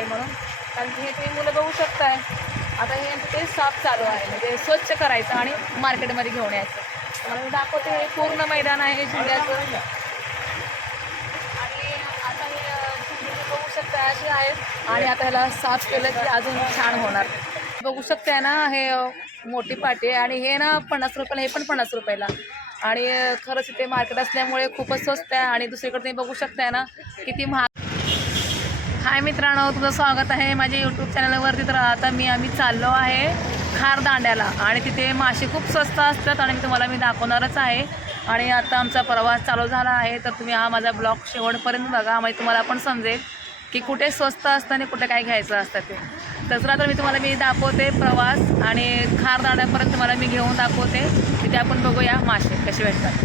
आहे म्हणून. कारण की हे तुम्ही मुलं बघू शकताय. आता हे ते साफ चालू आहे. म्हणजे स्वच्छ करायचं आणि मार्केटमध्ये घेऊन यायचं. मला दाखवते हे पूर्ण मैदान आहे जिल्ह्याचं. आणि आता हे बघू शकता असे आहेत. आणि आता ह्याला साफ केलं की अजून छान होणार. बघू शकताय ना हे मोठी पाटी आहे. आणि हे ना पन्नास रुपयाला हे पण पन्नास रुपयाला. आणि खरंच इथे मार्केट असल्यामुळे खूपच स्वस्त आहे. आणि दुसरीकडे तुम्ही बघू शकताय ना किती महाग हाय मित्रांनो तुझं स्वागत आहे माझ्या यूट्यूब चॅनलवरती तर आता मी आम्ही चाललो आहे खार दांड्याला आणि तिथे मासे खूप स्वस्त असतात आणि मी तुम्हाला मी दाखवणारच आहे. आणि आता आमचा प्रवास चालू झाला आहे. तर तुम्ही हा माझा ब्लॉग शेवटपर्यंत बघा. म्हणजे तुम्हाला पण समजेल की कुठे स्वस्त असतं आणि कुठे काय घ्यायचं असतं ते. तसं तर मी तुम्हाला मी दाखवते प्रवास आणि खार दांड्यापर्यंत तुम्हाला मी घेऊन दाखवते. तिथे आपण बघूया मासे कसे भेटतात.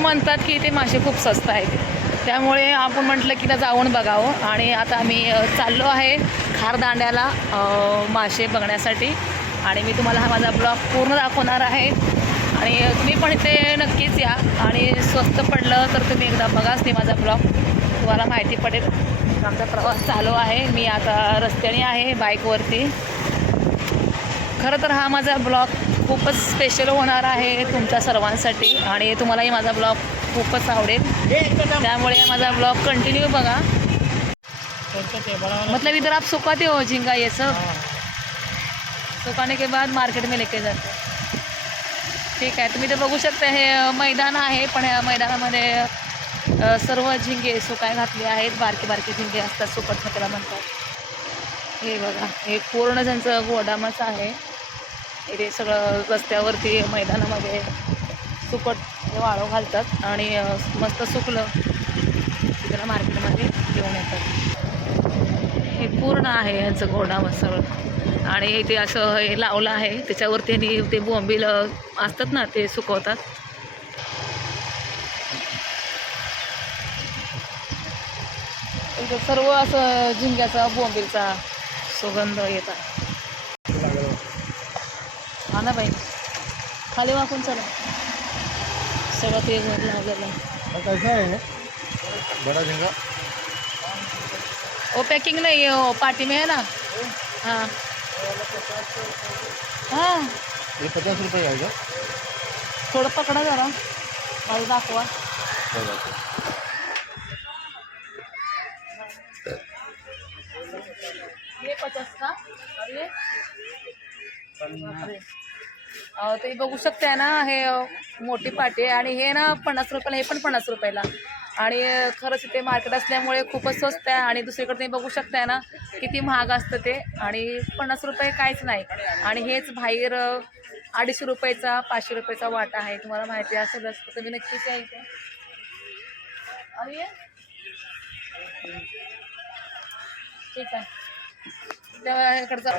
म्हणतात की ते मासे खूप स्वस्त आहेत. त्यामुळे आपण म्हटलं की त्या जाऊन बघावं. आणि आता आम्ही चाललो आहे खारदांड्याला मासे बघण्यासाठी. आणि मी तुम्हाला हा माझा ब्लॉग पूर्ण दाखवणार आहे. आणि तुम्ही पण इथे नक्कीच या. आणि स्वस्त पडलं तर तुम्ही एकदा बघाच ते माझा ब्लॉग. तुम्हाला माहिती पडेल. आमचा प्रवास चालू आहे. मी आता रस्त्याने आहे बाईकवरती. खरं तर हा माझा ब्लॉग खूपच स्पेशल होणार आहे तुमच्या सर्वांसाठी. आणि तुम्हालाही माझा ब्लॉग खूपच आवडेल. त्यामुळे माझा ब्लॉग कंटिन्यू बघा. मतलब इधर आप सुखाते हो झिंगा ये सब? सुखाने के बाद मार्केट में लेके जाते हो. ठीक आहे तुम्ही ते बघू शकता हे मैदान आहे पण या मैदानामध्ये सर्व झिंगे सुकाय घातले आहेत. बारके बारके झिंगे असतात सुकट त्याला म्हणतात. हे बघा हे पूर्ण त्यांचं गोडामच आहे. इथे सगळं रस्त्यावरती मैदानामध्ये सुकट ते वाळू घालतात आणि मस्त सुकलं की त्याला मार्केटमध्ये घेऊन येतात. हे पूर्ण आहे यांचं गोडाम सगळं. आणि इथे असं हे लावलं आहे त्याच्यावरती त्यांनी ते बोंबील असतात ना ते सुकवतात. इथं सर्व असं झिंग्याचा बोंबीलचा सुगंध येतात. हा ना बाई. खाली वाकून चला. सगळं ते लावलेलं आहे कैसा है? बड़ा झींगा वो पैकिंग नहीं है वो पार्टी में है ना? हाँ। हाँ। ये पचास रुपये आहे का थोडं पकडा जरा मला दाखवा ये पचास का और ये? तुम्ही बघू शकताय ना हे मोठी पाटी आहे. आणि हे ना पन्नास रुपयाला हे पण पन्नास रुपयाला. आणि खरंच इथे मार्केट असल्यामुळे खूपच स्वस्त आहे. आणि दुसरीकडे तुम्ही बघू शकताय ना किती महाग असतं ते. आणि पन्नास रुपये काहीच नाही. आणि हेच बाहेर अडीचशे रुपयाचा पाचशे रुपयाचा वाटा आहे. तुम्हाला माहिती असेल तर तुम्ही नक्कीच या इथे. आणि ठीक आहे. त्या इकडचा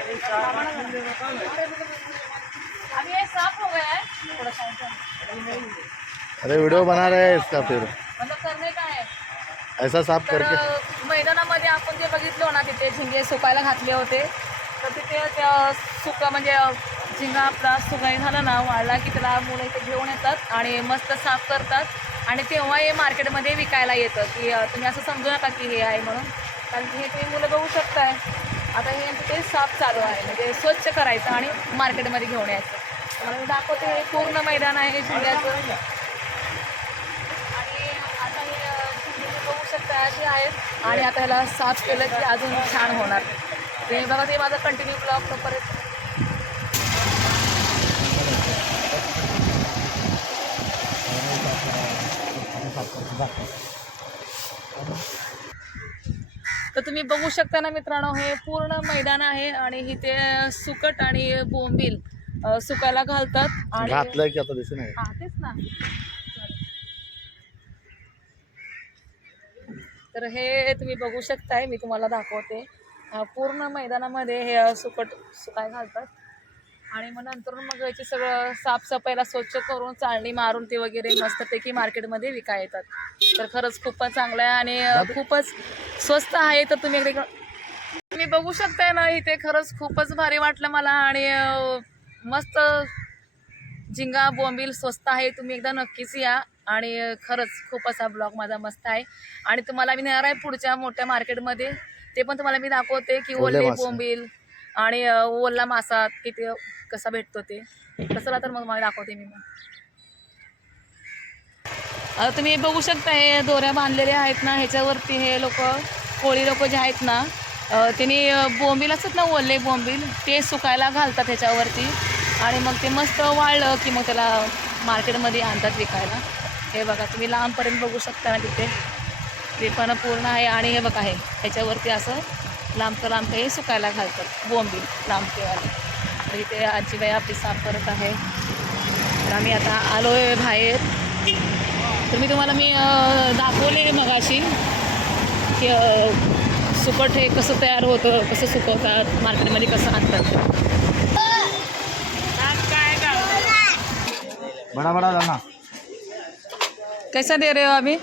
अरे वीडियो बना रहे हैं इसका फिर। मतलब करणे काय आहे ऐसा साफ तर करके। अ, मैदानामध्ये आपण जे बघितलो ना तिथे झिंगे सुकायला घातले होते. तर तिथे त्या सुका म्हणजे अ, झिंगा आपला सुकाई झाला ना वाळला की त्याला मुलं इथे घेऊन येतात आणि मस्त साफ करतात. आणि तेव्हा हे मार्केटमध्ये विकायला येतं की अ, तुम्ही असं समजू नका की हे आहे म्हणून. कारण की हे तुम्ही मुलं बघू शकताय. आता हे यांचं ते साफ चालू आहे. म्हणजे स्वच्छ करायचं आणि मार्केटमध्ये घेऊन यायचं. तुम्हाला मी दाखवते हे पूर्ण मैदान आहे जिल्ह्याचं. आणि आता हे अ, बघू शकता असे आहेत. आणि आता ह्याला साफ केलं की अजून छान होणार. ते बघा ते माझा कंटिन्यू ब्लॉग परत तर तुम्ही बघू शकता ना मित्रांनो हे पूर्ण मैदान आहे आणि इथे सुकट आणि बोंबील अ, सुकायला घालतात आणि घातलंय की आता दिसून आहे हा तेच ना. तर हे तुम्ही बघू शकताय मी तुम्हाला दाखवते. अ, पूर्ण मैदानामध्ये हे अ, सुकट सुकाय घालतात. आणि मग नंतर मग याची सगळं साफसफाईला स्वच्छ करून चाळणी मारून ते वगैरे मस्तपैकी मार्केटमध्ये विकाय येतात. तर खरंच खूपच चांगलं आहे आणि अ, खूपच स्वस्त आहे. तर तुम्ही एकदा तुम्ही बघू शकताय ना इथे खरंच खूपच भारी वाटलं मला आणि अ, मस्त झिंगा बोंबील स्वस्त आहे तुम्ही एकदा नक्कीच या. आणि खरंच खूप असा ब्लॉग माझा मस्त आहे. आणि तुम्हाला मी नेणार आहे पुढच्या मोठ्या मार्केटमध्ये. ते पण तुम्हाला मी दाखवते की ओले. बोंबील आणि ओला मासा किती कसा भेटतो ते. तसं तर मग मला दाखवते मी मग. आता तुम्ही हे बघू शकता हे दोऱ्या बांधलेल्या आहेत ना ह्याच्यावरती हे लोक कोळी लोक जे आहेत ना त्यांनी बोंबील असतात ना ओले बोंबील ते सुकायला घालतात ह्याच्यावरती. आणि मग ते मस्त वाळलं की मग त्याला मार्केटमध्ये आणतात विकायला. हे बघा तुम्ही लांबपर्यंत बघू शकता ना तिथे. ते पण पूर्ण आहे आणि हे बघा आहे ह्याच्यावरती असं लांबचं लांब हे सुकायला घालतात. बोंबी लांबकेवाले तर इथे आजीबाई आपली साफ करत आहे. तर आम्ही आता आलो आहे बाहेर. तर मी तुम्हाला मी दाखवले मगाशी की सुकट हे कसं तयार होतं कसं सुकवतात मार्केटमध्ये कसं आणतात ते. बडा बडा दाना कैसा दे रहे हो अभी?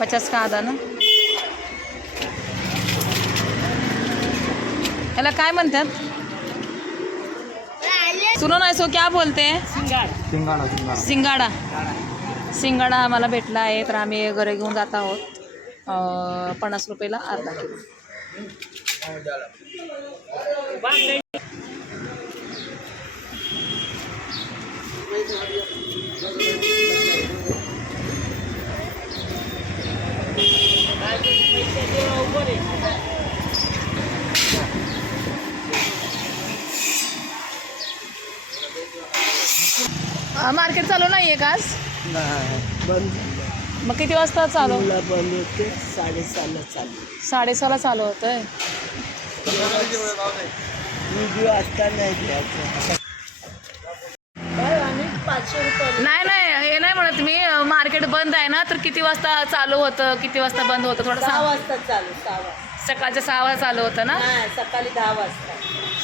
पचास का आधा ना? ह्याला काय म्हणतात? सुनो ना सो क्या बोलते? हैं शिंगाडा सिंगाडा. सिंगाडा आम्हाला भेटला आहे तर आम्ही घरी घेऊन जात आहोत. पन्नास रुपयाला अर्धा किलो. मार्केट चालू नाही आहे का आज? बंद मग किती वाजता चालू? बंद होते साडेसहाला चालू साडेसहाला चालू होतं आहे व्हिडिओ आता नाही द्यायचा. रुपये नाही नाही हे नाही म्हणत मी. मार्केट बंद आहे ना तर किती वाजता चालू होतं किती वाजता बंद होतं? थोडं सहा सांग. वाजता चालू सहा वाजता. सकाळच्या सहा वाजता चालू होतं ना? सकाळी दहा वाजता.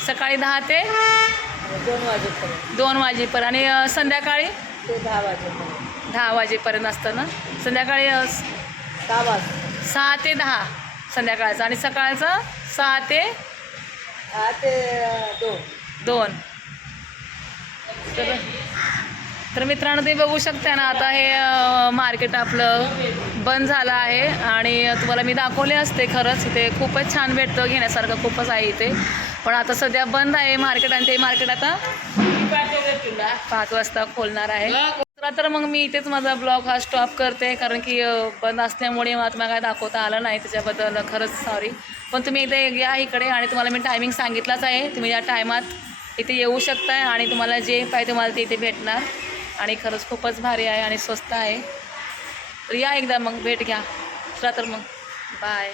सकाळी दहा ते दोन वाजेपर्यंत. दोन वाजेपर्यंत. आणि अं, संध्याकाळी? ते दहा वाजेपर्यंत. दहा वाजेपर्यंत असतं ना? संध्याकाळी अं, सहा वाजता. सहा ते दहा संध्याकाळचं. आणि सकाळचं सहा ते हा ते अं, दोन. दोन. तर तर मित्रांनो ते बघू शकता ना आता हे मार्केट आपलं बंद झालं आहे आणि तुम्हाला मी दाखवले असते खरंच. इथे खूपच छान भेटतं घेण्यासारखं खूपच आहे इथे. पण आता सध्या बंद आहे मार्केट आणि ते मार्केट आता पाच वाजता खोलणार आहे. तर मग मी इथेच माझा ब्लॉग हा स्टॉप करते कारण की बंद असल्यामुळे मला तुम्हाला काय दाखवता आलं नाही त्याच्याबद्दल. खरंच सॉरी पण तुम्ही इथे या इकडे आणि तुम्हाला मी टायमिंग सांगितलाच आहे. तुम्ही या टायमात इथे येऊ शकताय आणि तुम्हाला जे पाहिजे तुम्हाला ते इथे भेटणार. आणि खरंच खूपच भारी आहे आणि स्वस्त आहे. तर या एकदा मग भेट घ्या. चला तर मग. बाय